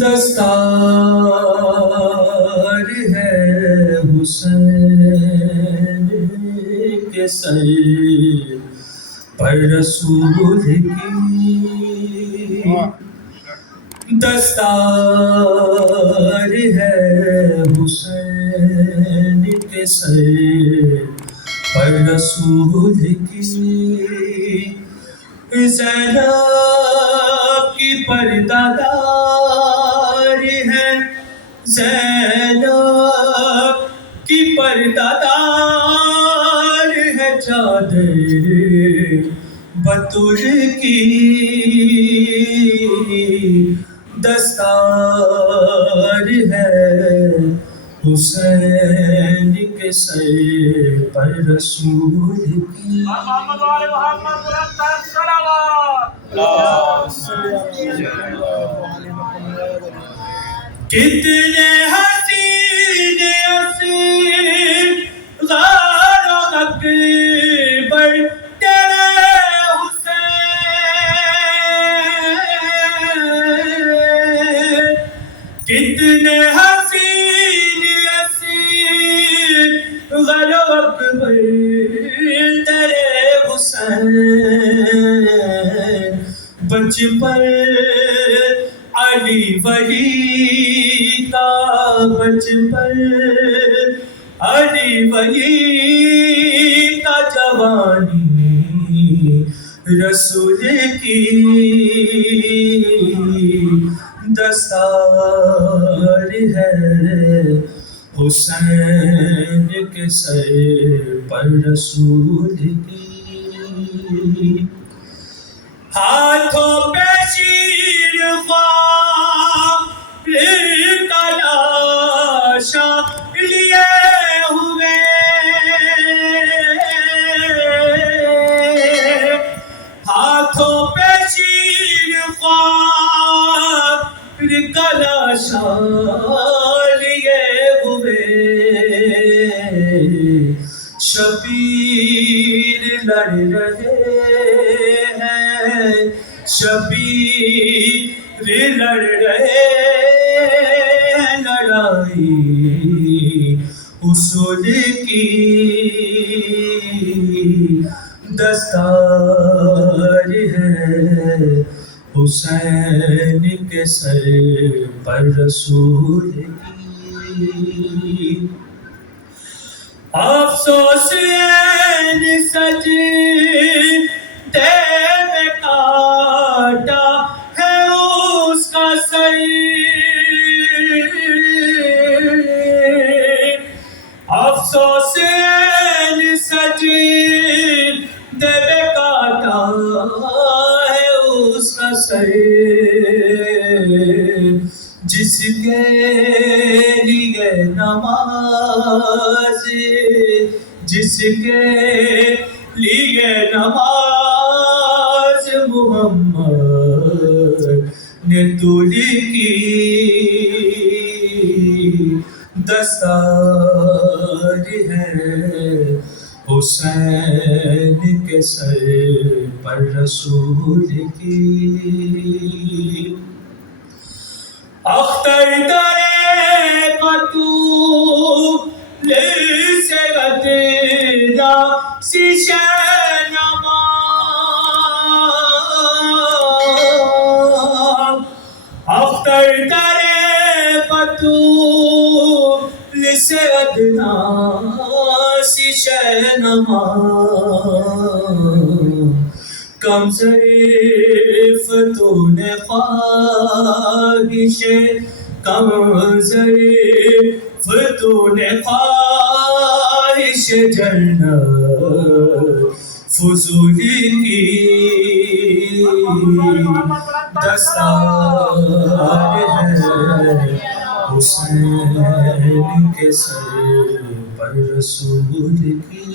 دستار ہے حسین کے سر پر رسول کی، دستار ہے حسین کے سر پر رسول کی، زینب کی پردہ دار ہے، زینب کی پردہ دار ہے چادر بطور کی، دستار ہے حسین کے سر پر رسول کی، کتنے حسین اسیر غار اکبر تیرے حسین، کتنے حسین اسیر غار اکبر تیرے حسین، بچپن علی ولی کا، بچپن علی ولی کا، جوانی رسول کی، دستار ہے حسین کے سر پر رسول کی، ہاتھوں پہ شیر خواب کا لاشا لیے ہوئے، ہاتھوں پہ شیر خواب کا لاشا لیے ہوئے، شبیر لڑ رہے ہیں، شبیر لڑ رہے ہیں لڑائی اصول کی، دستار ہے حسین کے سر پر رسول کی، افسوس این سجدے میں کاٹا ہے اس کا سر، افسوس این سجدے میں کاٹا ہے اس کا سر، جس کے لیے نماز، جس کے لیے نماز محمد نے تولی کی، دستار ہے حسین کے سر پر رسول کی، اختر درے بطول سے غدرا شیشہ نما، اختر درے بطول سے غدرا شیشہ نما، کم ضعیف تو نے خواہش، کم ضعیف تو نے خواہش جنت فضول کی، دستار ہے حسین کے سر پر رسول کی۔